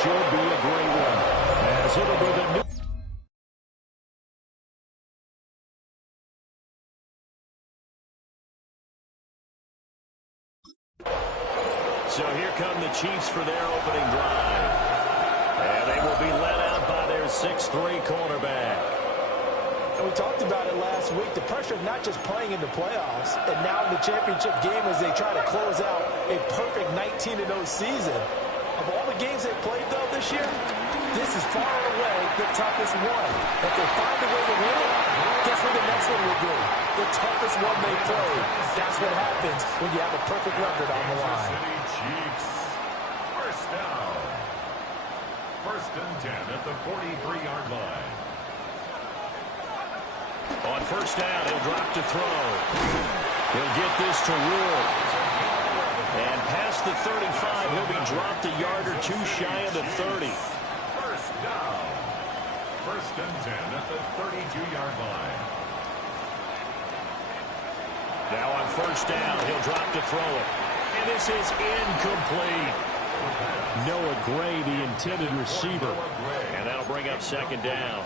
should be a great one, as it'll be the new. So here come the Chiefs for their opening drive. And they will be led out by their 6'3" cornerback. And we talked about it last week, the pressure of not just playing in the playoffs and now in the championship game as they try to close out a perfect 19-0 season. Of all the games they played, though, this year, this is far and away the toughest one. If they find a way to win it, guess what the next one will be? The toughest one they played. That's what happens when you have a perfect record on the line. Chiefs. First down. First and 10 at the 43-yard line. On first down, he'll drop to throw. He'll get this to Rood. And past the 35, he'll be dropped a yard or two shy of the 30. First down. First and 10 at the 32-yard line. Now on first down, he'll drop to throw it. And this is incomplete. Noah Gray, the intended receiver. And that'll bring up second down.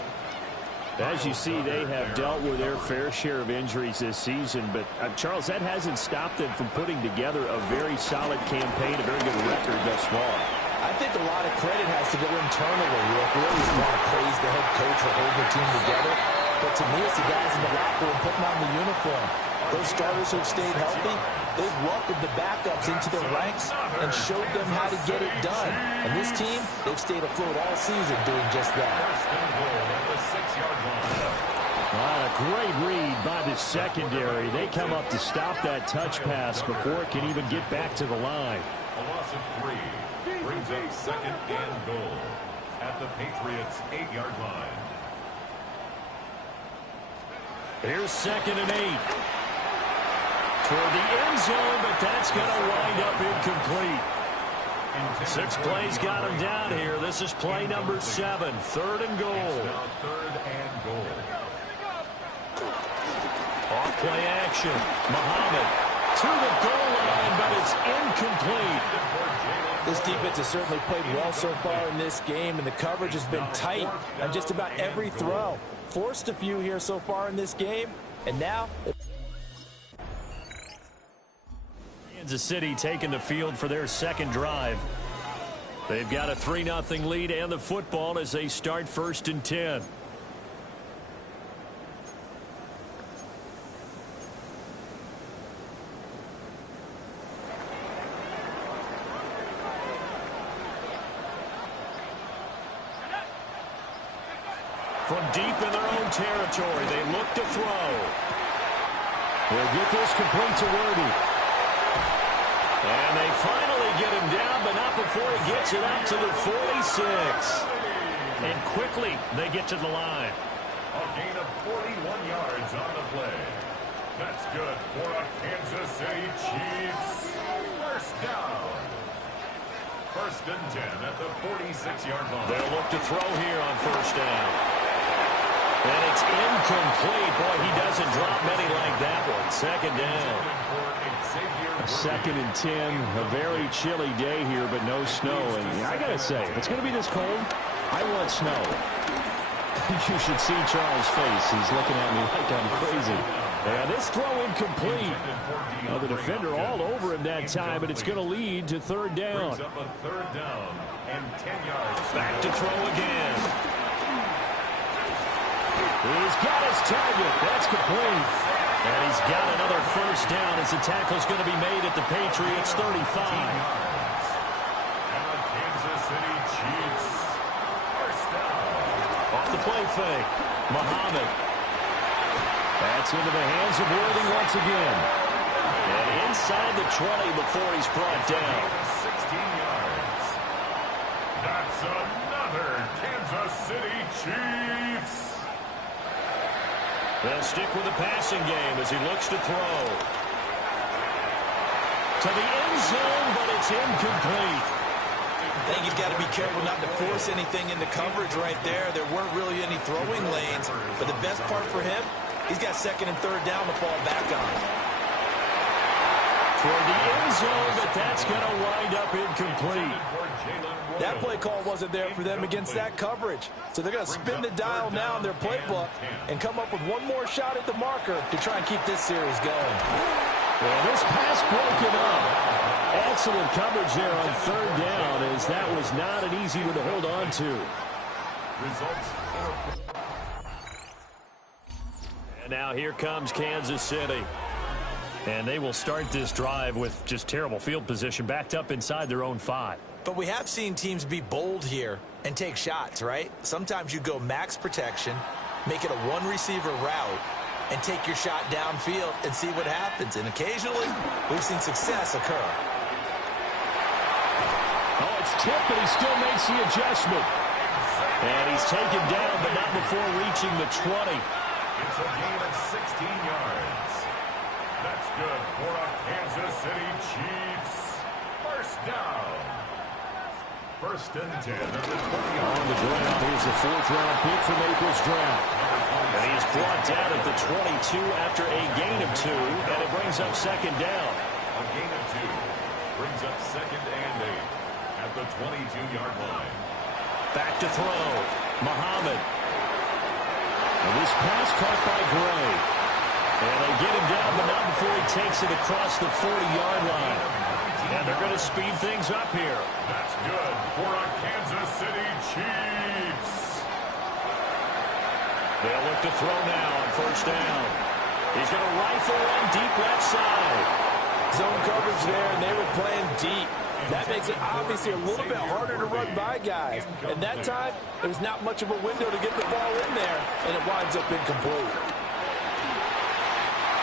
As you see, they have dealt with their fair share of injuries this season. But, Charles, that hasn't stopped them from putting together a very solid campaign, a very good record thus far. I think a lot of credit has to go internally. We always want to praise the head coach for holding the team together. But to me, it's the guys in the locker room putting on the uniform. Those starters who have stayed healthy, they've welcomed the backups into their ranks and showed them how to get it done. And this team, they've stayed afloat all season doing just that. A great read by the secondary. They come up to stop that touch pass before it can even get back to the line. A loss of 3 brings up second and goal at the Patriots' 8-yard line. Here's second and 8. Toward the end zone, but that's going to wind up incomplete. 6 plays got him down here. This is play number 7, third and goal. Third and goal. Off play action. Muhammad to the goal line, but it's incomplete. This defense has certainly played well so far in this game, and the coverage has been tight on just about every throw. Forced a few here so far in this game, and now Kansas City taking the field for their second drive. They've got a 3-0 lead and the football as they start first and 10. From deep in their own territory, they look to throw. They'll get this complete to Worthy. And they finally get him down, but not before he gets it out to the 46. And quickly, they get to the line. A gain of 41 yards on the play. That's good for a Kansas City Chiefs. First down. First and 10 at the 46-yard line. They'll look to throw here on first down. And it's incomplete. Boy, he doesn't drop many like that one. Second down. Second and 10. A very chilly day here, but no snow. And I got to say, if it's going to be this cold, I want snow. You should see Charles' face. He's looking at me like I'm crazy. Yeah, this throw incomplete. The defender all over him that time, but it's going to lead to third down. Brings up a third down and 10 yards. Back to throw again. He's got his target. That's complete. And he's got another first down as the tackle's going to be made at the Patriots' 35. And the Kansas City Chiefs. First down. Off the play fake. Muhammad. That's into the hands of Worthy once again. And inside the 20 before he's brought down. 16 yards. That's another Kansas City Chiefs. They'll stick with the passing game as he looks to throw. To the end zone, but it's incomplete. I think he's got to be careful not to force anything into coverage right there. There weren't really any throwing lanes. But the best part for him, he's got second and third down to fall back on. toward the end zone, but that's going to wind up incomplete. That play call wasn't there for them against that coverage. So they're going to spin the dial now in their playbook and come up with one more shot at the marker to try and keep this series going. Well, this pass broken up. Excellent coverage there on third down, as that was not an easy one to hold on to. And now here comes Kansas City. And they will start this drive with just terrible field position, backed up inside their own 5. But we have seen teams be bold here and take shots, right? Sometimes you go max protection, make it a one-receiver route, and take your shot downfield and see what happens. And occasionally, we've seen success occur. Oh, it's tipped, but he still makes the adjustment. And he's taken down, but not before reaching the 20. It's a gain of 16 yards. That's good for a Kansas City Chiefs. First down. First and 10 at the 20. On the ground, here's the 4th-round pick from April's draft. And he's brought down at the 22 after a gain of 2, and it brings up second down. A gain of 2 brings up second and 8 at the 22-yard line. Back to throw. Muhammad. And this pass caught by Gray. And they get him down, but not before he takes it across the 40-yard line. And they're going to speed things up here. That's good for a Kansas City Chiefs. They'll look to throw now on first down. He's going to rifle one deep left side. Zone coverage there, and they were playing deep. That makes it obviously a little bit harder to run by guys. And that time, there was not much of a window to get the ball in there, and it winds up incomplete.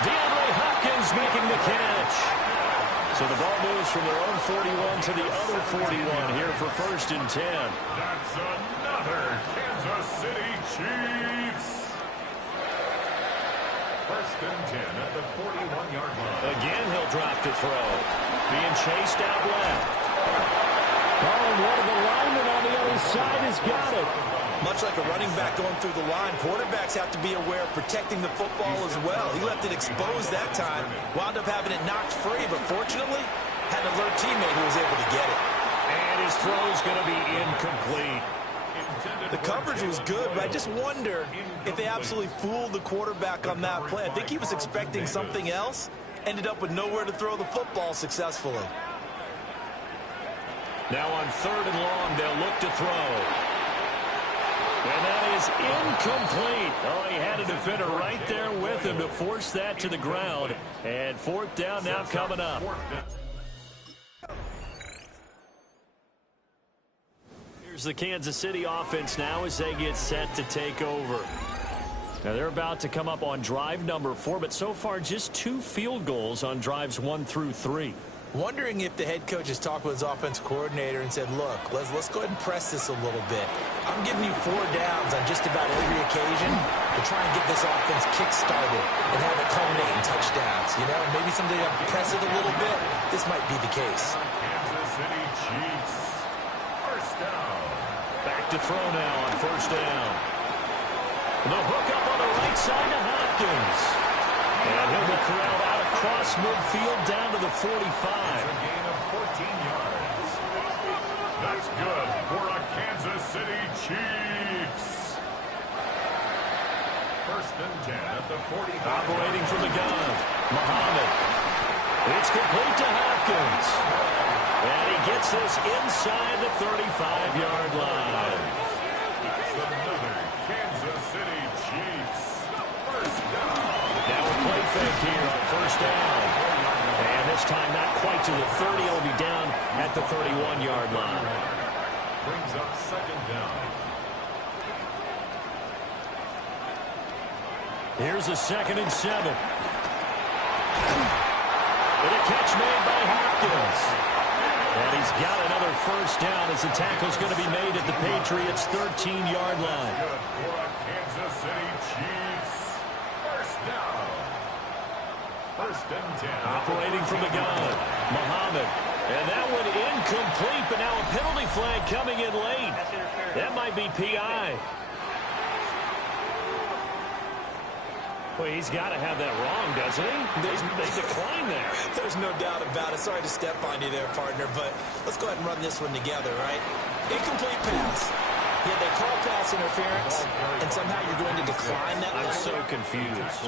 DeAndre Hopkins making the catch. So the ball moves from their own 41 to the other 41 here for first and 10. That's another Kansas City Chiefs. First and 10 at the 41-yard line. Again, he'll drop to throw. Being chased out left. Oh, and one of the linemen on the other side has got it. Much like a running back going through the line, quarterbacks have to be aware of protecting the football as well. He left it exposed that time, wound up having it knocked free, but fortunately, had an alert teammate who was able to get it. And his throw's going to be incomplete. The coverage was good, but I just wonder if they absolutely fooled the quarterback on that play. I think he was expecting something else, ended up with nowhere to throw the football successfully. Now on third and long, they'll look to throw. And that is incomplete. Oh, he had a defender right there with him to force that to the ground. And fourth down now coming up. Here's the Kansas City offense now as they get set to take over. Now they're about to come up on drive number 4, but so far just 2 field goals on drives 1 through 3. Wondering if the head coach has talked with his offensive coordinator and said, look, let's go ahead and press this a little bit. I'm giving you 4 downs on just about every occasion to try and get this offense kick-started and have it culminate in touchdowns. You know, maybe someday I'll press it a little bit. This might be the case. Kansas City Chiefs. First down. Back to throw now on first down. The hook up on the right side to Hopkins. And he'll be corralled out across midfield down to the 45. It's a gain of 14 yards. That's good for a Kansas City Chiefs. First and 10 at the 45. Operating from the gun, Muhammad. It's complete to Hopkins. And he gets this inside the 35-yard line. That's another Kansas City Chiefs. First down. Now a play fake here on first down. And this time not quite to the 30. It'll be down at the 31-yard line. Brings up second down. Here's a 2nd and 7. And a catch made by Hopkins. And he's got another first down as the tackle's going to be made at the Patriots' 13-yard line. Good for a Kansas City Chiefs. First down. First and 10. Operating from the gun, Muhammad. And that one incomplete, but now a penalty flag coming in late. That might be PI. Well, he's got to have that wrong, doesn't he? They decline there. There's no doubt about it. Sorry to step on you there, partner, but let's go ahead and run this one together, right? Incomplete pass. Yeah, they call pass interference, and somehow you're going to decline that. I'm so confused.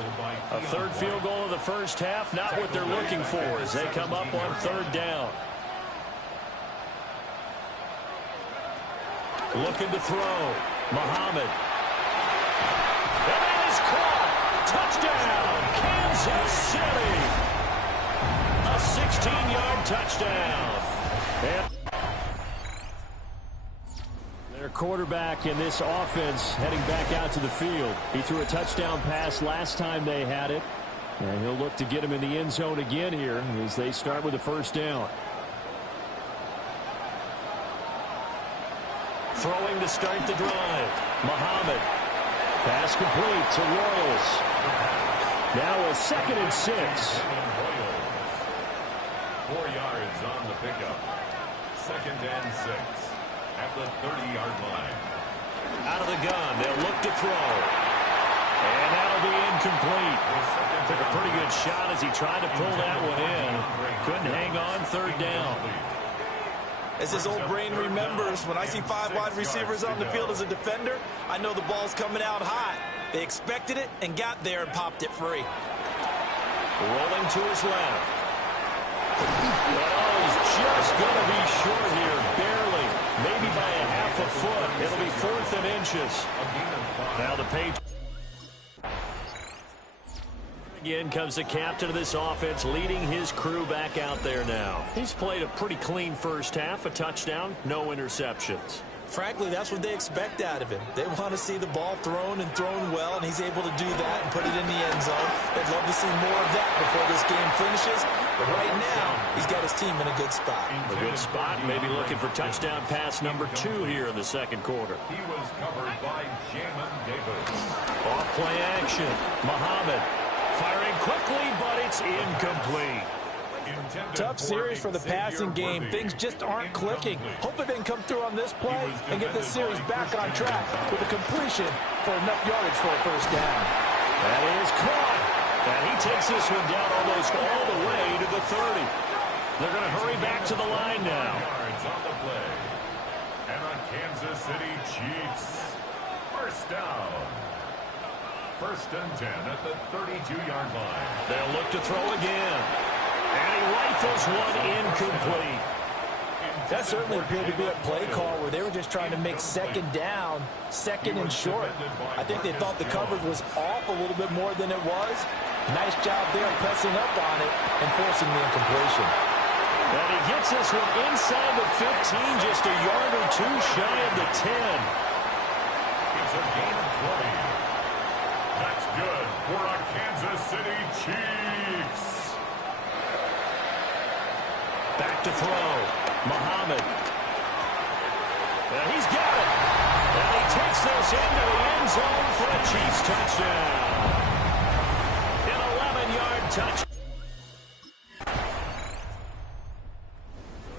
A third field goal of the first half, not what they're looking for as they come up on third down. Looking to throw. Muhammad. And that is caught. Touchdown, Kansas City. A 16-yard touchdown. And their quarterback in this offense heading back out to the field. He threw a touchdown pass last time they had it. And he'll look to get him in the end zone again here as they start with a first down. Throwing to start the drive. Muhammad. Pass complete to Royals. Now a 2nd and 6. 4 yards on the pickup. 2nd and 6 at the 30-yard line. Out of the gun. They'll look to throw. And that'll be incomplete. Took a pretty good shot as he tried to pull that one in. Couldn't hang on third down. As his old brain remembers, when I see 5 wide receivers on the field as a defender, I know the ball's coming out high. They expected it and got there and popped it free. Rolling to his left. Oh, he's just going to be short here, barely. Maybe by a half a foot. It'll be 4th and inches. Now the page. Again comes the captain of this offense, leading his crew back out there now. He's played a pretty clean first half, a touchdown, no interceptions. Frankly, that's what they expect out of him. They want to see the ball thrown and thrown well, and he's able to do that and put it in the end zone. They'd love to see more of that before this game finishes. But right now, he's got his team in a good spot. A good spot, maybe looking for touchdown pass number 2 here in the second quarter. He was covered by Jamin Davis. Off play action. Muhammad firing quickly, but it's incomplete. Tough series for the passing game. Things just aren't clicking. Hopefully they can come through on this play and get this series back on track with a completion for enough yardage for a first down. That is caught. And he takes this one down almost all the way to the 30. They're going to hurry back to the line now. Yards on the play. And the Kansas City Chiefs. First down. 1st and 10 at the 32-yard line. They'll look to throw again. And he rifles one incomplete. That certainly appeared to be a play call where they were just trying to make 2nd down, 2nd and short. I think they thought the coverage was off a little bit more than it was. Nice job there pressing up on it and forcing the incompletion. And he gets this one inside the 15, just a yard or 2 shy of the 10. It's a gain of 20. That's good for a Kansas City Chiefs. Back to throw. Muhammad. And he's got it. And he takes this into the end zone for a Chiefs touchdown. An 11-yard touch.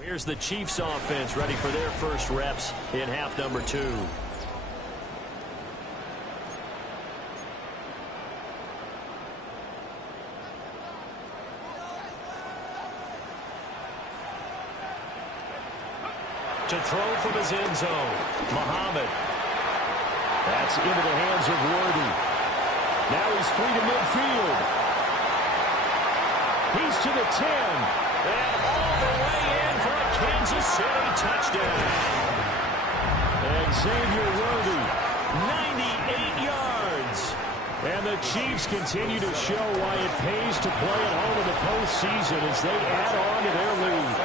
Here's the Chiefs offense ready for their first reps in half number 2. To throw from his end zone. Muhammad. That's into the hands of Worthy. Now he's free to midfield. He's to the 10. And all the way in for a Kansas City touchdown. And Xavier Worthy, 98 yards. And the Chiefs continue to show why it pays to play at home in the postseason as they add on to their lead.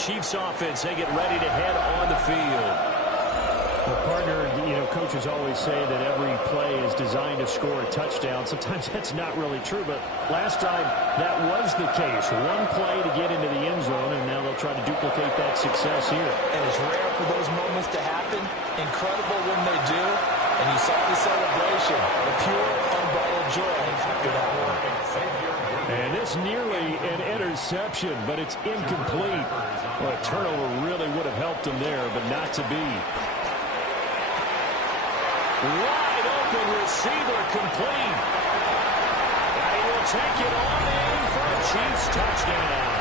Chiefs offense, they get ready to head on the field. Well, partner, coaches always say that every play is designed to score a touchdown. Sometimes that's not really true, but last time that was the case. One play to get into the end zone, and now they'll try to duplicate that success here. And it's rare for those moments to happen. Incredible when they do. And you saw the celebration, the pure, unbridled joy after that one. And this That's nearly an interception, but it's incomplete. Well, a turnover really would have helped him there, but not to be. Wide open receiver complete. And he will take it on in for a Chiefs touchdown.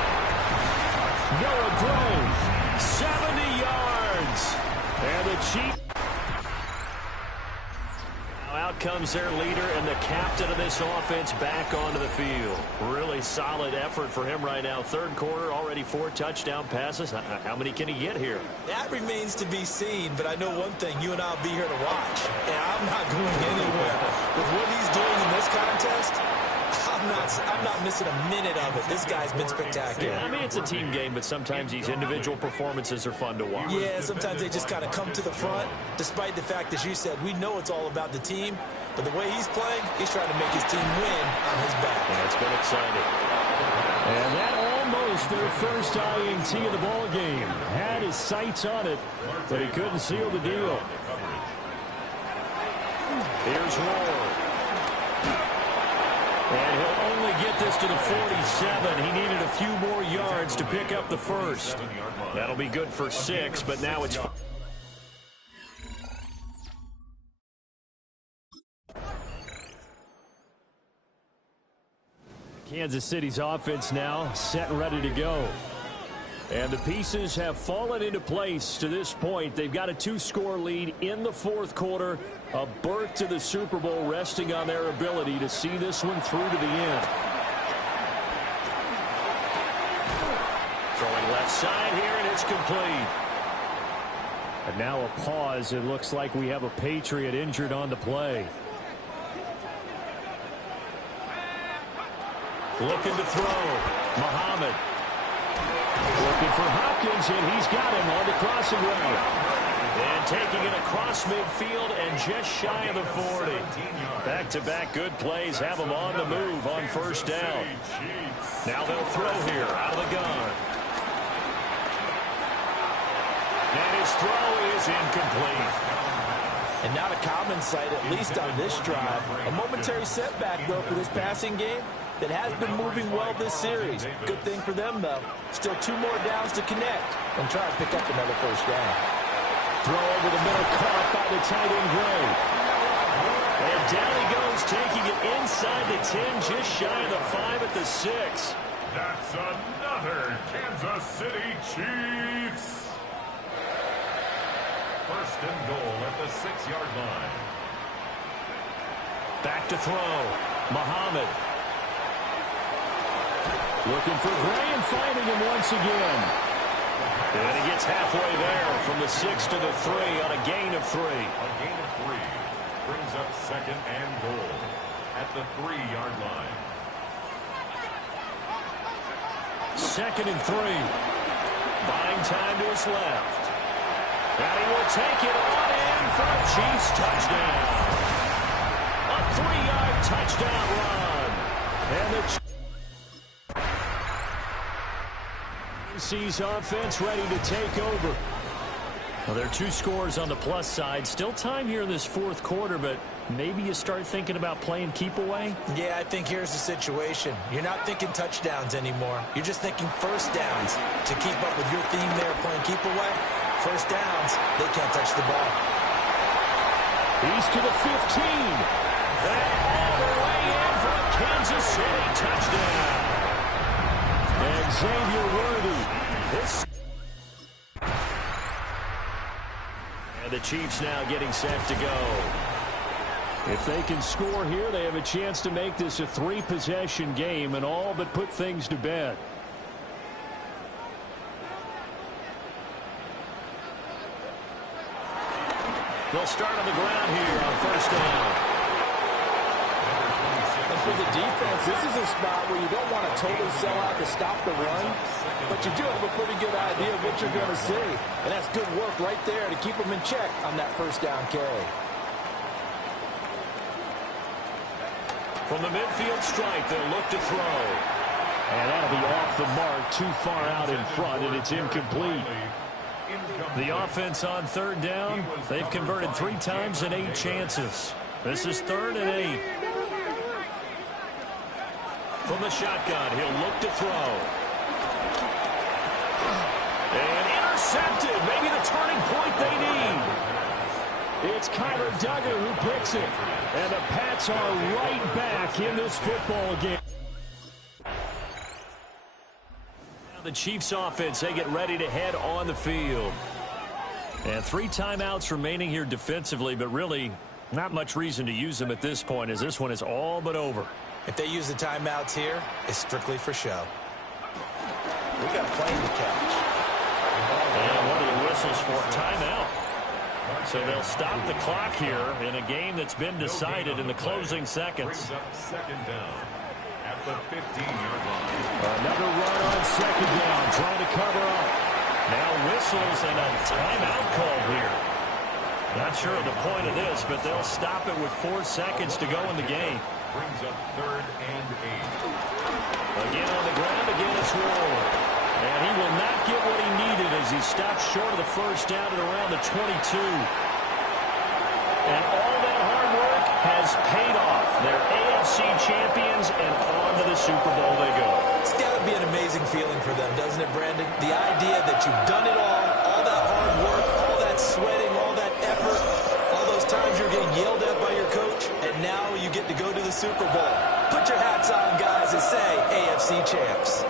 Noah Gray, 70 yards. And the Chiefs. Out comes their leader and the captain of this offense back onto the field. Really solid effort for him right now. Third quarter, already 4 touchdown passes. How many can he get here? That remains to be seen, but I know one thing. You and I will be here to watch, and I'm not going anywhere. With what he's doing in this contest, I'm not missing a minute of it. This guy's been spectacular. Yeah, I mean, it's a team game, but sometimes these individual performances are fun to watch. Yeah, sometimes they just kind of come to the front, despite the fact, as you said, we know it's all about the team, but the way he's playing, he's trying to make his team win on his back. Yeah, it's been exciting. And that almost their first INT of the ball game. Had his sights on it, but he couldn't seal the deal. Here's Roar. And he'll only get this to the 47. He needed a few more yards to pick up the first. That'll be good for 6, but now it's... Kansas City's offense now set and ready to go. And the pieces have fallen into place to this point. They've got a 2-score lead in the fourth quarter. A berth to the Super Bowl resting on their ability to see this one through to the end. Throwing left side here, and it's complete. And now a pause. It looks like we have a Patriot injured on the play. Looking to throw. Muhammad. Looking for Hopkins, and he's got him on the crossing route. And taking it across midfield and just shy of the 40. Back-to-back good plays have him on the move on first down. Now they'll throw here out of the gun. And his throw is incomplete. And not a common sight, at least on this drive. A momentary setback, though, for this passing game that has been moving well this series. Good thing for them, though. Still 2 more downs to connect and try to pick up another first down. Throw over the middle, caught by the tight end Gray. And down he goes, taking it inside the 10, just shy of the 5 at the 6. That's another Kansas City Chiefs. First and goal at the 6-yard line. Back to throw. Muhammad. Looking for Gray and finding him once again. And he gets halfway there from the 6 to the 3 on a gain of 3. A gain of 3 brings up second and goal at the 3-yard line. Second and 3. Buying time to his left. And he will take it on in for a Chiefs touchdown. A 3-yard touchdown run. And the Chiefs offense ready to take over. Well, there are 2 scores on the plus side. Still time here in this fourth quarter, but maybe you start thinking about playing keep away? Yeah, I think here's the situation. You're not thinking touchdowns anymore. You're just thinking first downs. To keep up with your theme there, playing keep away, first downs, they can't touch the ball. He's to the 15. And all the way in for a Kansas City touchdown. And Xavier Worthy. And the Chiefs now getting set to go. If they can score here, they have a chance to make this a 3-possession game and all but put things to bed. They'll start on the ground here on first down. And for the defense, this is a spot where you don't want to totally sell out to stop the run, but you do have a pretty good idea of what you're going to see. And that's good work right there to keep them in check on that first down carry. From the midfield stripe, they'll look to throw. And that'll be off the mark, too far out in front, and it's incomplete. The offense on third down, they've converted 3 times in 8 chances. This is 3rd and 8. From the shotgun, he'll look to throw. And intercepted. Maybe the turning point they need. It's Kyler Duggar who picks it. And the Pats are right back in this football game. Now the Chiefs offense, they get ready to head on the field. And 3 timeouts remaining here defensively, but really not much reason to use them at this point, as this one is all but over. If they use the timeouts here, it's strictly for show. We got a plane to catch. And one of the whistles for timeout. So they'll stop the clock here in a game that's been decided in the closing seconds. Second down at the 15-yard line. Another run on second down, trying to cover up. Now whistles and a timeout call here. Not sure of the point of this, but they'll stop it with 4 seconds to go in the game. Brings up 3rd and 8. Again on the ground, again it's Ward. And he will not get what he needed as he stops short of the first down at around the 22. And all that hard work has paid off. They're AFC champions, and on to the Super Bowl they go. It's got to be an amazing feeling for them, doesn't it, Brandon? The idea that you've done it all that hard work, all that sweating, all that effort, all those times you're getting yelled at by your coach, and now you get to go to the Super Bowl. Put your hats on, guys, and say AFC champs.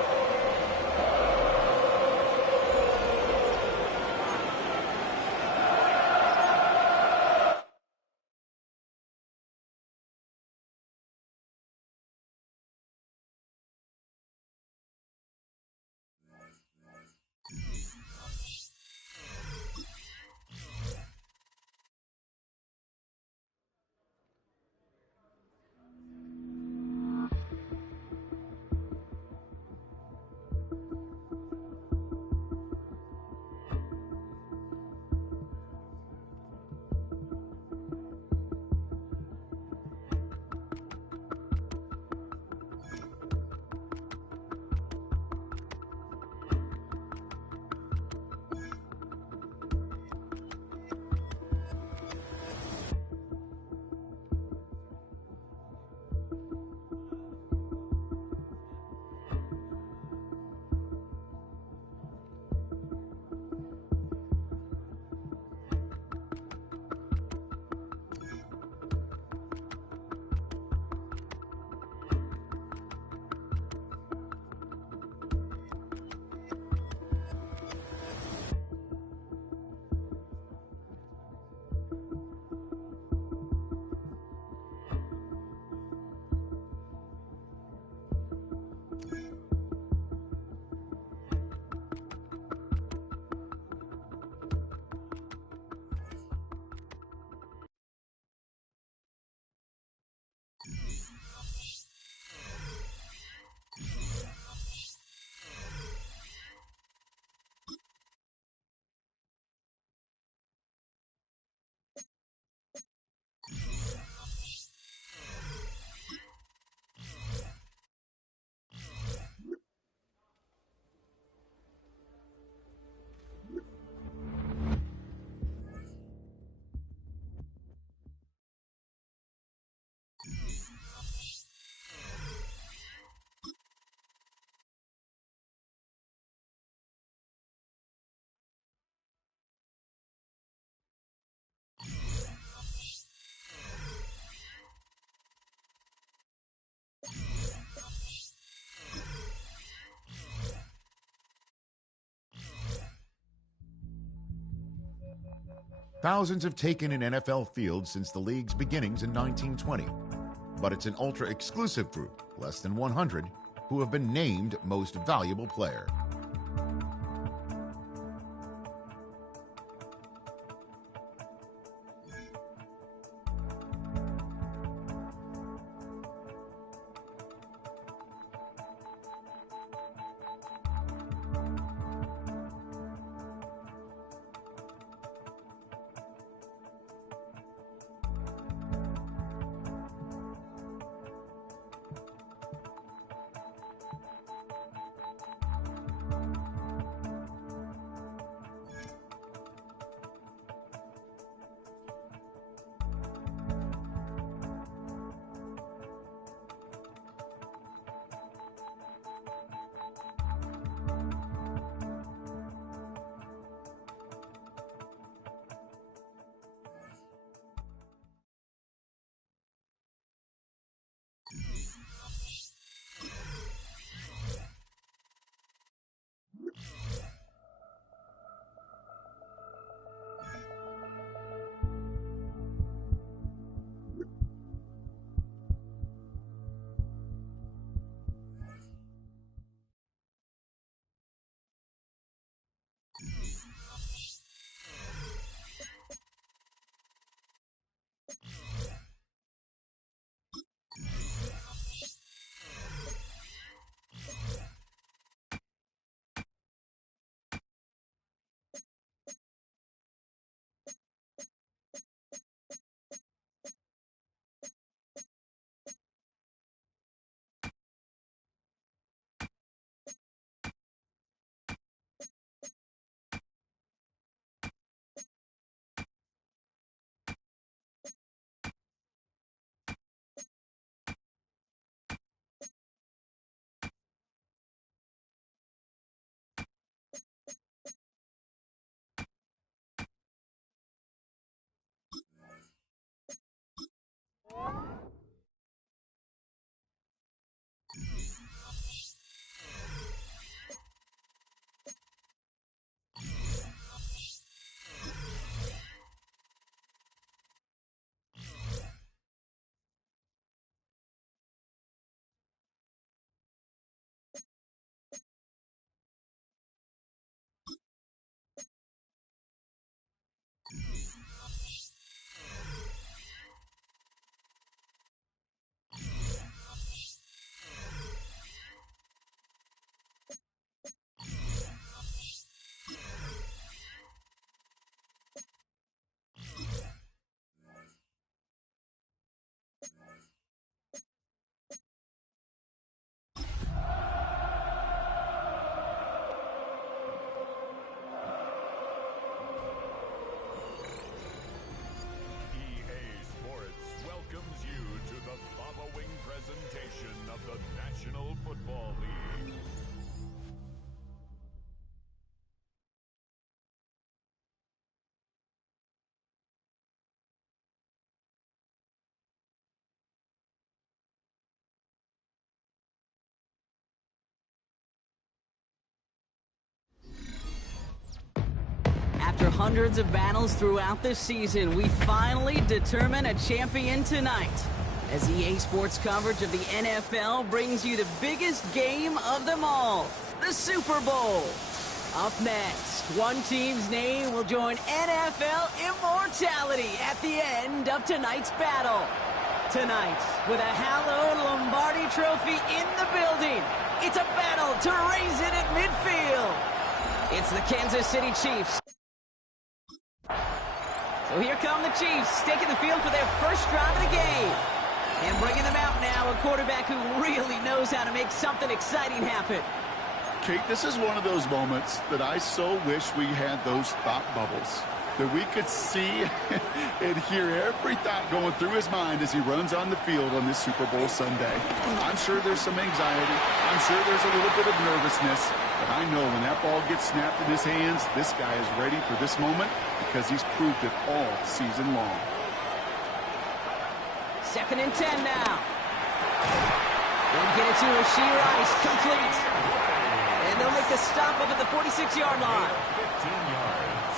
Thousands have taken an NFL field since the league's beginnings in 1920. But it's an ultra-exclusive group, less than 100, who have been named Most Valuable Player. hundreds of battles throughout the season, we finally determine a champion tonight. As EA Sports coverage of the NFL brings you the biggest game of them all, the Super Bowl. Up next, one team's name will join NFL immortality at the end of tonight's battle. Tonight, with a hallowed Lombardi trophy in the building, it's a battle to raise it at midfield. It's the Kansas City Chiefs. So here come the Chiefs, taking the field for their first drive of the game. And bringing them out now, a quarterback who really knows how to make something exciting happen. Kate, this is one of those moments that I so wish we had those thought bubbles, that we could see and hear every thought going through his mind as he runs on the field on this Super Bowl Sunday. I'm sure there's some anxiety. I'm sure there's a little bit of nervousness. But I know when that ball gets snapped in his hands, this guy is ready for this moment because he's proved it all season long. 2nd and 10 now. They'll get it to Rasheed Rice, complete. And they'll make the stop up at the 46-yard line. 15 yards.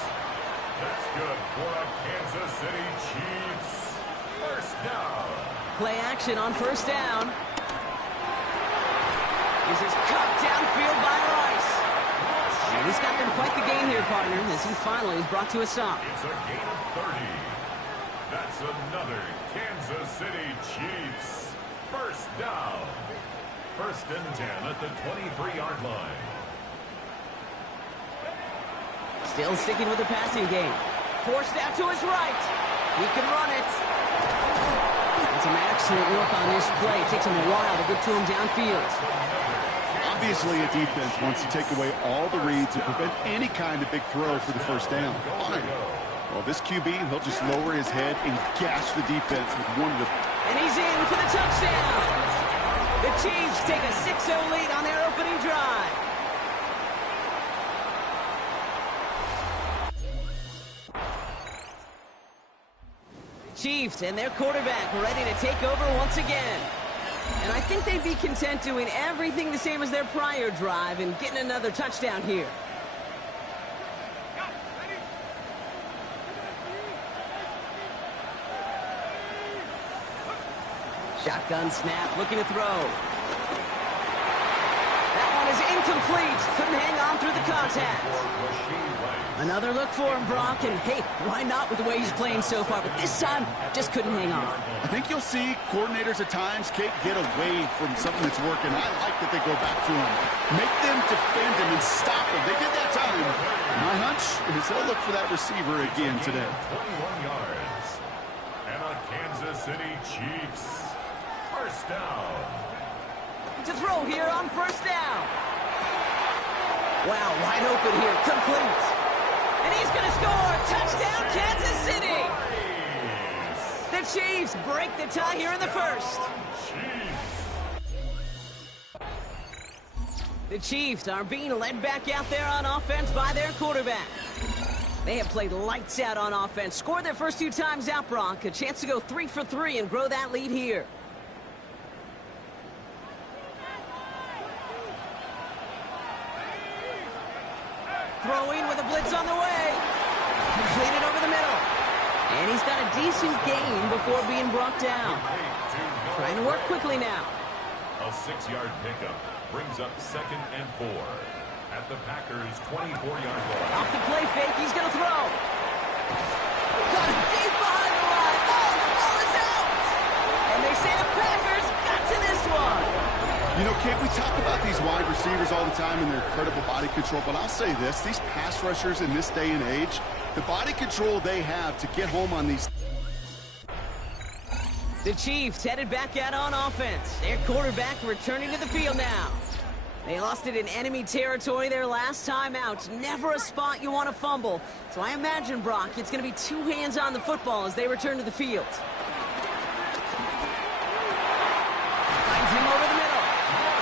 That's good for a Kansas City Chiefs. First down. Play action on first down. This is cut downfield by Rice. And he's got them quite the game here, partner, as he finally is brought to a stop. It's a gain of 30. That's another Kansas City Chiefs. First down. 1st and 10 at the 23-yard line. Still sticking with the passing game. Forced out to his right. He can run it. And some excellent work on this play. It takes him a while to get to him downfield. Obviously, a defense wants to take away all the reads and prevent any kind of big throw for the first down. Fine. Well, this QB, he'll just lower his head and gash the defense with one of the... And he's in for the touchdown. The Chiefs take a 6-0 lead on their opening drive. Chiefs and their quarterback ready to take over once again. And I think they'd be content doing everything the same as their prior drive and getting another touchdown here. Shotgun snap, looking to throw. That one is incomplete. Couldn't hang on through the contact. Another look for him, Brock, and hey, why not with the way he's playing so far? But this time, just couldn't hang on. I think you'll see coordinators at times, Kate, get away from something that's working. I like that they go back to him. Make them defend him and stop him. They did that time. My hunch is they'll look for that receiver again today. 21 yards. And a Kansas City Chiefs. First down. To throw here on first down. Wow, wide open here, complete. And he's going to score. Touchdown, Kansas City. The Chiefs break the tie here in the first. The Chiefs are being led back out there on offense by their quarterback. They have played lights out on offense. Scored their first 2 times out, Brock. A chance to go 3 for 3 and grow that lead here. Throwing with a blitz on the way. Completed over the middle. And he's got a decent gain before being brought down. Trying to work quickly now. A 6-yard pickup brings up 2nd and 4 at the Packers' 24-yard line. Off the play fake, he's going to throw. Got it deep behind the line. Oh, the ball is out. And they say the Packers got to this one. You know, Kate, we talk about these wide receivers all the time and their incredible body control, but I'll say this, these pass rushers in this day and age, the body control they have to get home on these... The Chiefs headed back out on offense. Their quarterback returning to the field now. They lost it in enemy territory their last time out. Never a spot you want to fumble. So I imagine, Brock, it's going to be 2 hands on the football as they return to the field. Finds him over the middle.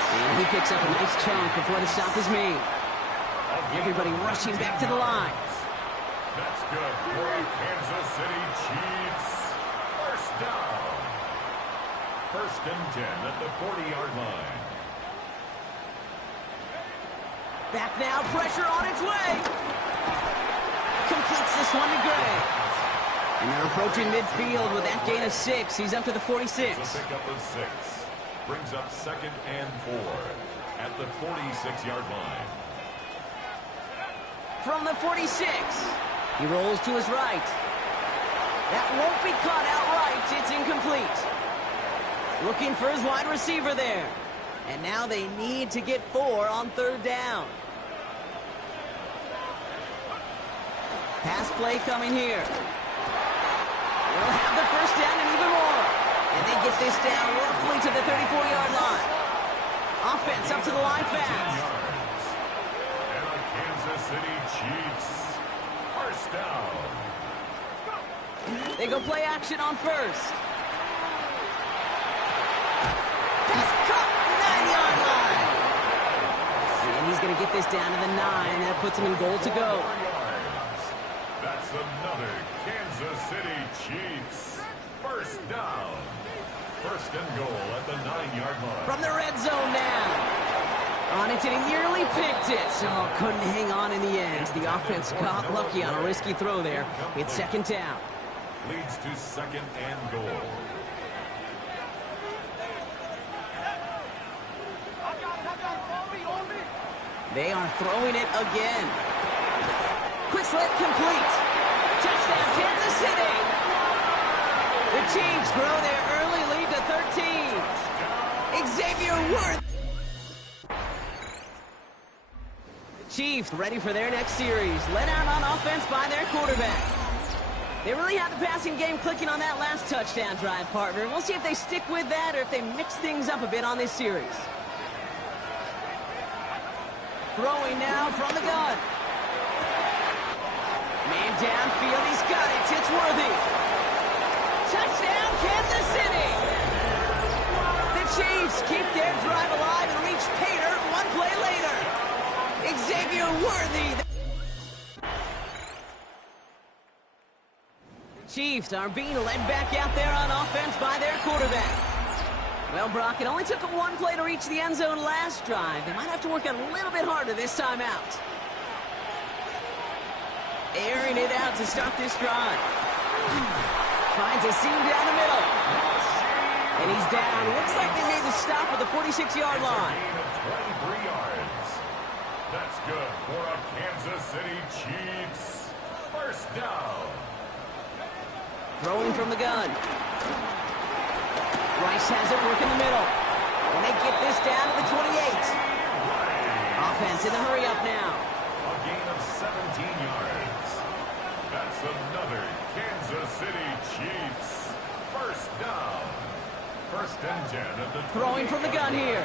And he picks up a nice chunk before the stop is made. Everybody rushing back to the line. That's good for a Kansas City Chiefs. First down. 1st and 10 at the 40-yard line. Back now, pressure on its way. Complete Gets this one to Gray. And they're approaching midfield with that gain of 6. He's up to the 46. It's a pickup of 6. Brings up 2nd and 4 at the 46-yard line. From the 46, he rolls to his right. That won't be caught outright. It's incomplete. Looking for his wide receiver there. And now they need to get 4 on 3rd down. Pass play coming here. They'll have the 1st down and even more. And they get this down roughly to the 34-yard line. Offense up to the line fast. And the Kansas City Chiefs. 1st down. They go play action on 1st. Pass caught, 9-yard line. And he's going to get this down to the 9. That puts him in goal to go. That's another Kansas City Chiefs 1st down. 1st and goal at the 9-yard line. From the red zone now. On it, and he nearly picked it. Oh, couldn't hang on in the end. The offense got lucky on a risky throw there. It's 2nd down. Leads to 2nd and goal. They are throwing it again. Quick slant complete. Touchdown, Kansas City. The Chiefs grow their early lead to 13. Xavier Worth. The Chiefs ready for their next series. Let out on offense by their quarterback. They really have the passing game clicking on that last touchdown drive, partner. We'll see if they stick with that or if they mix things up a bit on this series. Throwing now from the gun. Man downfield, he's got it. It's Worthy. Touchdown, Kansas City. The Chiefs keep their drive alive and reach Pater 1 play later. Xavier Worthy. The Chiefs are being led back out there on offense by their quarterback. Well, Brock, it only took them 1 play to reach the end zone last drive. They might have to work a little bit harder this time out. Airing it out to start this drive. Finds a seam down the middle. And he's down. Looks like they made the stop at the 46-yard line. 23 yards. That's good for a Kansas City Chiefs 1st down. Throwing from the gun. Rice has it, work in the middle. And they get this down to the 28. Offense in the hurry up now. A gain of 17 yards. That's another Kansas City Chiefs 1st down. 1st and 10 at the Throwing from the gun here.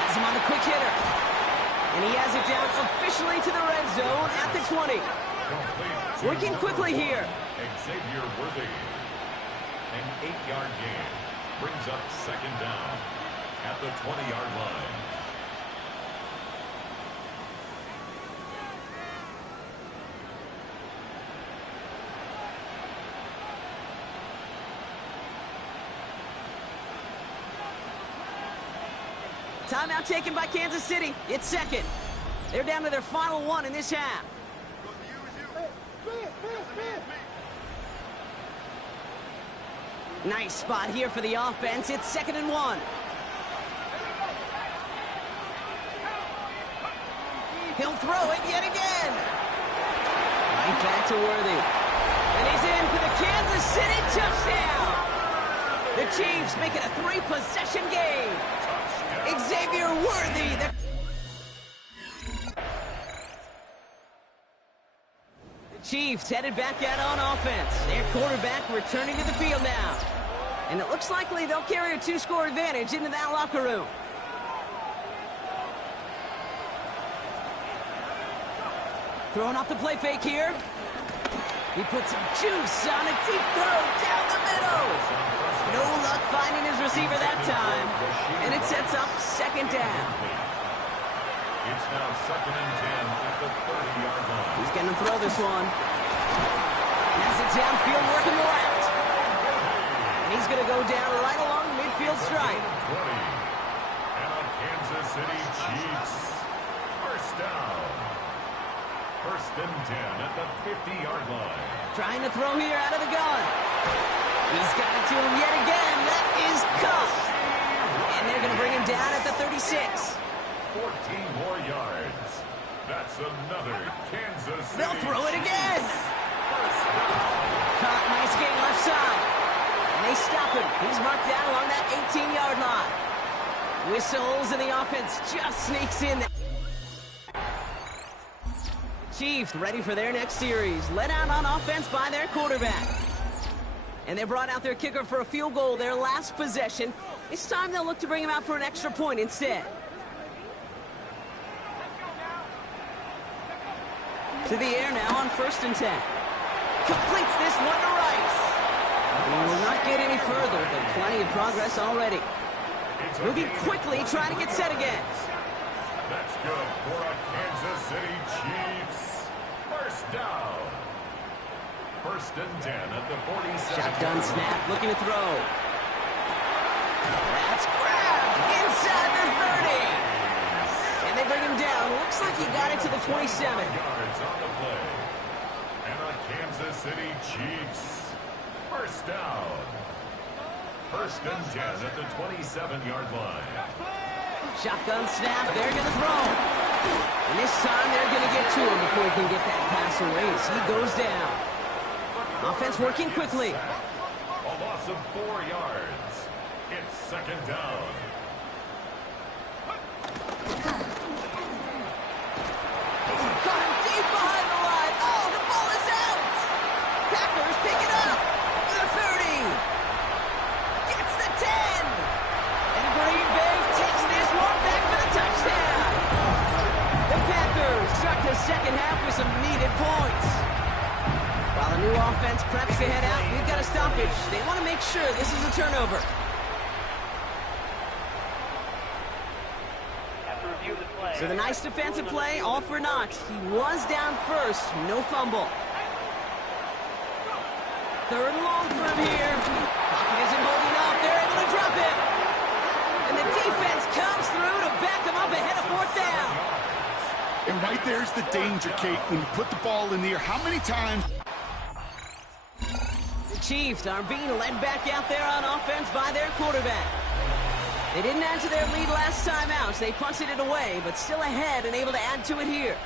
Has him on the quick hitter. And he has it down officially to the red zone at the 20. Working quickly here. Xavier Worthy. An 8-yard gain brings up 2nd down at the 20-yard line. Timeout taken by Kansas City. It's 2nd. They're down to their final 1 in this half. Nice spot here for the offense. It's 2nd and 1. He'll throw it yet again. Right back to Worthy. And he's in for the Kansas City touchdown. The Chiefs make it a 3-possession game. Xavier Worthy. The Chiefs headed back out on offense. Their quarterback returning to the field now. And it looks likely they'll carry a 2-score advantage into that locker room. Throwing off the play fake here. He puts some juice on a deep throw down the middle. No luck finding his receiver that time. And it sets up 2nd down. It's now 2nd and 10 at the 30-yard line. He's going to throw this one. Has it downfield, working the left. And he's going to go down right along the midfield stripe. 20. And a Kansas City Chiefs 1st down. First and 10 at the 50-yard line. Trying to throw here out of the gun. He's got it to him yet again. That is caught. And they're going to bring him down at the 36. 14 more yards. That's another Kansas City. They'll throw it again. Caught, nice game left side. And they stop him. He's marked down along that 18-yard line. Whistles and the offense just sneaks in. Chiefs ready for their next series. Led out on offense by their quarterback. And they brought out their kicker for a field goal their last possession. This time they'll look to bring him out for an extra point instead. To the air now on 1st and 10. Completes this one to Rice. Will not get any further, but plenty of progress already. Moving quickly, trying to get set again. That's good for a Kansas City Chiefs. First down. First and 10 at the 47. Shotgun snap, looking to throw. That's grabbed inside the 30. And they bring him down. Looks like he got it to the 27. Yards on the play. And a Kansas City Chiefs. First down. First and 10 at the 27-yard line. Shotgun snap, they're going to throw. And this time they're going to get to him before he can get that pass away as he goes down. Offense working quickly. A loss of 4 yards. It's second down. Got him deep behind the line. Oh, the ball is out. Packers pick it up. The 30. Gets the 10. And Green Bay takes this one back for the touchdown. The Packers start the second half with some needed points. While the new offense preps to head out, we've got a stoppage. They want to make sure this is a turnover. So the nice defensive play, all for naught. He was down first, no fumble. Third and long for him here. Pocket isn't holding up. They're able to drop it. And the defense comes through to back him up ahead of 4th down. And right there's the danger, Kate, when you put the ball in the air. How many times? The Chiefs are being led back out there on offense by their quarterback. They didn't add to their lead last time out, so they punted it away, but still ahead and able to add to it here.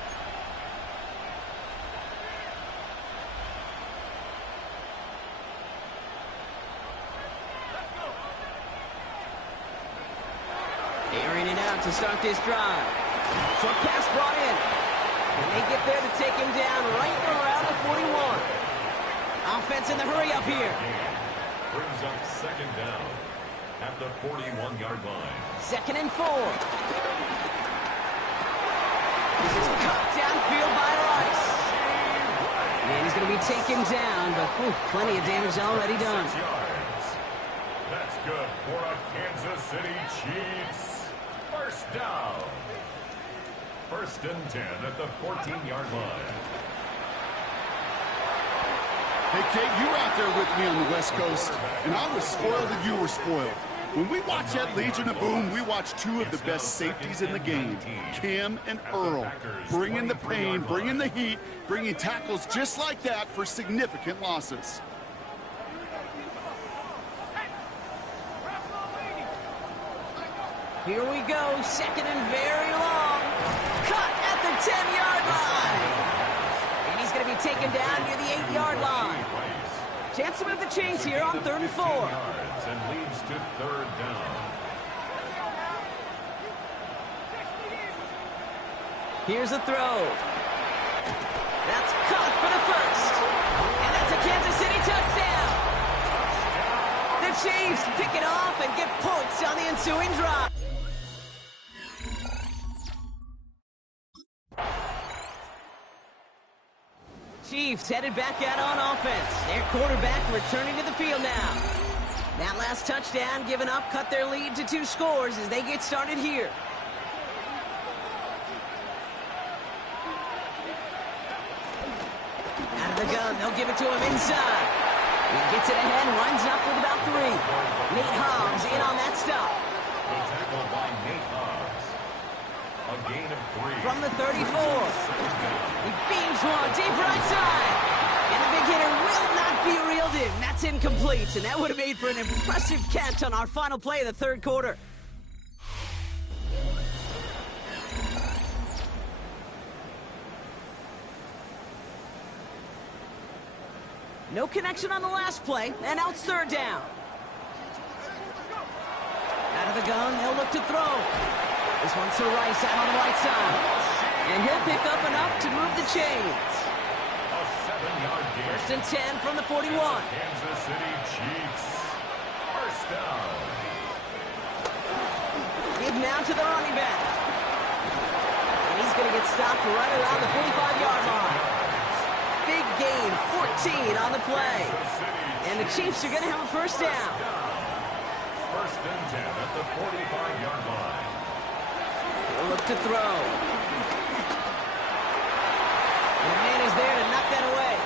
Airing it out to start this drive. Short pass brought in. And they get there to take him down right around the 41. Offense in the hurry up here. Brings up second down at the 41-yard line. 2nd and 4. This is cut downfield by Rice. And he's going to be taken down, but plenty of damage already done. 6 yards. That's good for a Kansas City Chiefs. First down. First and 10 at the 14-yard line. Hey, Kate, you were out there with me on the West Coast, and I was spoiled and you were spoiled. When we watch that Legion of Boom, we watch 2 of the best safeties in the game, Kim and Earl, bringing the pain, bringing the heat, bringing tackles just like that for significant losses. Here we go, 2nd and very long. Cut at the 10-yard line. And he's going to be taken down near the 8-yard line. Chance to move the chains here on 3rd and 4. And leads to 3rd down. Here's a throw. That's caught for the first. And that's a Kansas City touchdown. The Chiefs pick it off and get points on the ensuing drive. Chiefs headed back out on offense. Their quarterback returning to the field now. That last touchdown given up cut their lead to 2 scores as they get started here. Out of the gun, they'll give it to him inside. He gets it ahead and winds up with about 3. Nate Hobbs in on that stop. The tackle by Nate Hobbs. A gain of 3. From the 34. He beams one deep right side. And the big hitter will not be reeled in. That's incomplete. And that would have made for an impressive catch on our final play of the third quarter. No connection on the last play, and now it's third down. Out of the gun, they'll look to throw. This one's to Rice out on the right side. And he'll pick up enough to move the chains. A 7-yard gain. First and 10 from the 41. Kansas City Chiefs. First down. Give now to the running back. And he's going to get stopped right around the 45-yard line. Big gain, 14 on the play. And the Chiefs are going to have a first down. First and 10 at the 45-yard line. They'll look to throw. And the man is there to knock that away.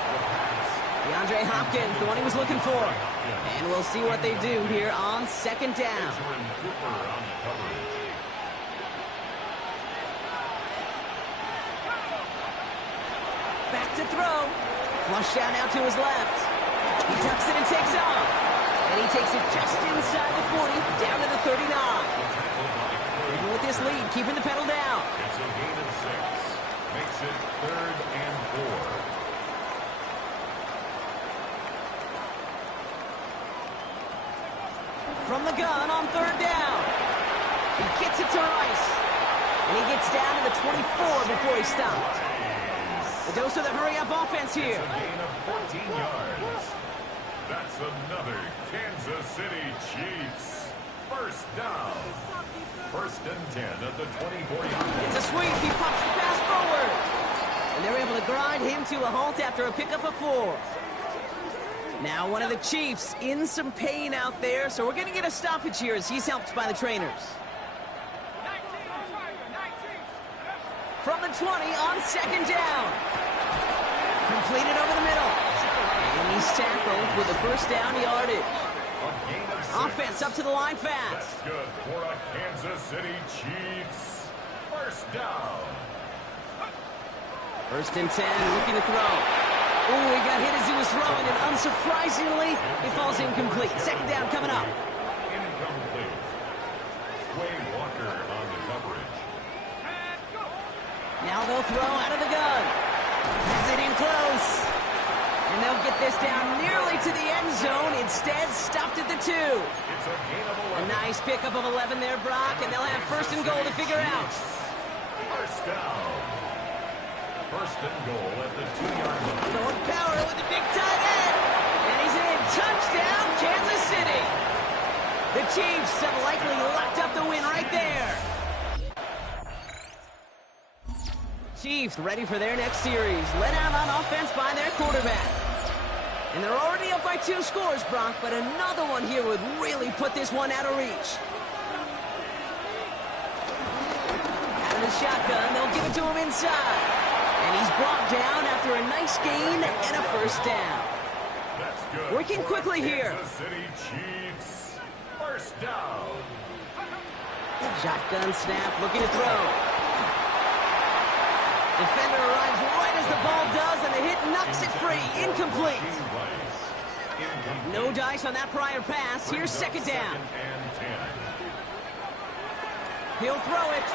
DeAndre Hopkins, the one he was looking for. And we'll see what they do here on second down. Back to throw. Flush down now to his left. He tucks it and takes off. And he takes it just inside the 40, down to the 39. Even with this lead, keeping the pedal down. It's a gain of 6. Makes it third and 4. From the gun on third down. He gets it to Rice. And he gets down to the 24 before he stopped. The dose of the hurry-up offense here. It's a gain of 14 yards. That's another Kansas City Chiefs. First down. First and 10 at the 24-yard line. It's a sweep. He pops the pass forward. And they're able to grind him to a halt after a pickup of 4. Now one of the Chiefs in some pain out there, so we're going to get a stoppage here as he's helped by the trainers. From the 20 on second down. Completed over the middle. And he's tackled with a first down yardage. Offense up to the line fast. That's good for a Kansas City Chiefs. First down. First and 10, looking to throw. Ooh, he got hit as he was throwing, and unsurprisingly, he falls incomplete. Second down coming up. Incomplete. Way Walker on the coverage. Now they'll throw out of the gun. Has it in close. And they'll get this down nearly to the end zone. Instead, stopped at the 2. It's a gain of 11. A nice pickup of 11 there, Brock, and they'll have first and goal to figure out. First down. First and goal at the 2-yard line. Going power with the big tight end. And he's in. Touchdown, Kansas City. The Chiefs have likely locked up the win right there. Chiefs ready for their next series. Led out on offense by their quarterback. And they're already up by 2 scores, Brock, but another one here would really put this one out of reach. Out of the shotgun, they'll give it to him inside. And he's brought down after a nice gain and a first down. That's good. Working quickly here. Kansas City Chiefs. First down. Shotgun snap, looking to throw. Defender arrives right as the ball does, and the hit knocks it free. Incomplete. No dice on that prior pass. Here's second down. He'll throw it.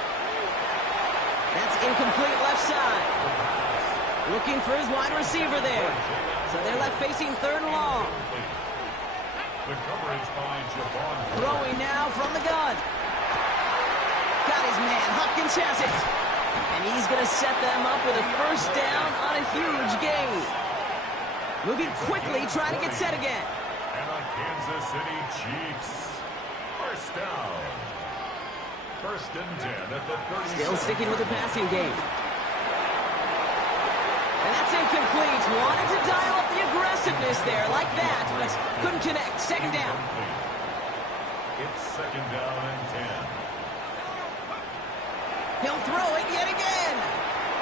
That's incomplete left side. Looking for his wide receiver there. So they're left facing third and long. The coverage by Javon. Throwing now from the gun. Got his man. Hopkins has it. And he's going to set them up with a first down on a huge gain. Moving quickly, trying to get set again. And a Kansas City Chiefs. First down. First and 10 at the 30. Still sticking with the passing game. And that's incomplete. Wanted to dial up the aggressiveness there like that, but couldn't connect. Second down. It's second down and 10. He'll throw it yet again.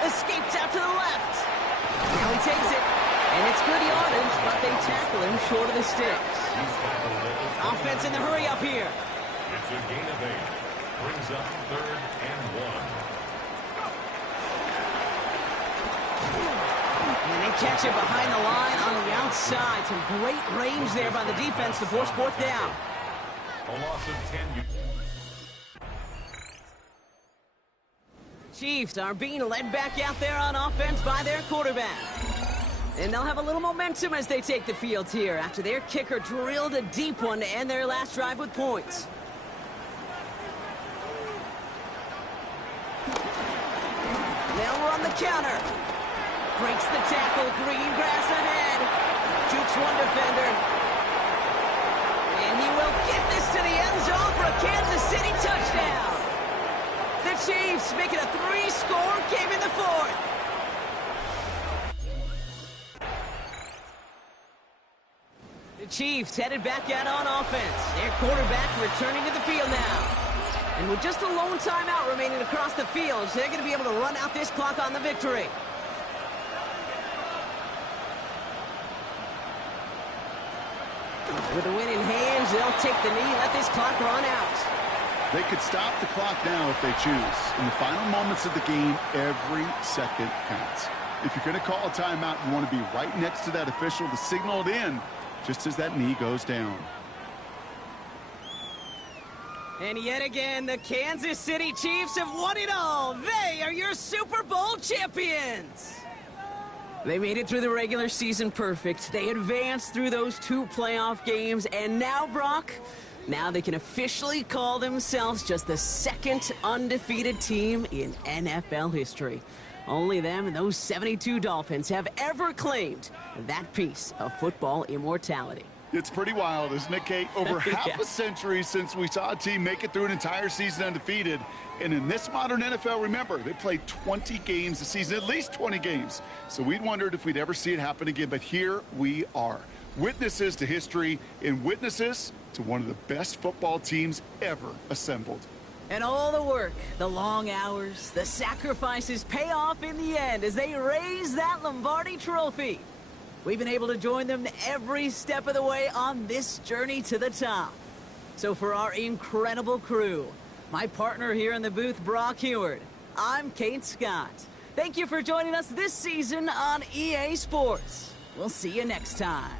Escapes out to the left. Now he takes it. And it's good yardage, but they tackle him short of the sticks. Offense in the hurry up here. It's a gain of 8. Brings up third and 1. catch it behind the line on the outside. Some great range there by the defense to force fourth down. A loss of 10. Chiefs are being led back out there on offense by their quarterback. And they'll have a little momentum as they take the field here after their kicker drilled a deep one to end their last drive with points. They'll run the counter. Breaks the tackle. Green grass ahead. Jukes one defender. And he will get this to the end zone for a Kansas City touchdown. The Chiefs make it a 3-score game in the fourth. The Chiefs headed back out on offense. Their quarterback returning to the field now. And with just a lone timeout remaining across the field, they're going to be able to run out this clock on the victory. With the win in hands, they'll take the knee, let this clock run out. They could stop the clock now if they choose. In the final moments of the game, every second counts. If you're going to call a timeout, you want to be right next to that official to signal it in just as that knee goes down. And yet again, the Kansas City Chiefs have won it all. They are your Super Bowl champions. They made it through the regular season perfect. They advanced through those 2 playoff games. And now, Brock, now they can officially call themselves just the 2nd undefeated team in NFL history. Only them and those 72 Dolphins have ever claimed that piece of football immortality. It's pretty wild, isn't it, Kate? Over half a century since we saw a team make it through an entire season undefeated. And in this modern NFL, remember, they played 20 games a season, at least 20 games. So we'd wondered if we'd ever see it happen again. But here we are, witnesses to history and witnesses to one of the best football teams ever assembled. And all the work, the long hours, the sacrifices pay off in the end as they raise that Lombardi trophy. We've been able to join them every step of the way on this journey to the top. So for our incredible crew, my partner here in the booth, Brock Heward, I'm Kate Scott. Thank you for joining us this season on EA Sports. We'll see you next time.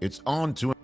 It's on to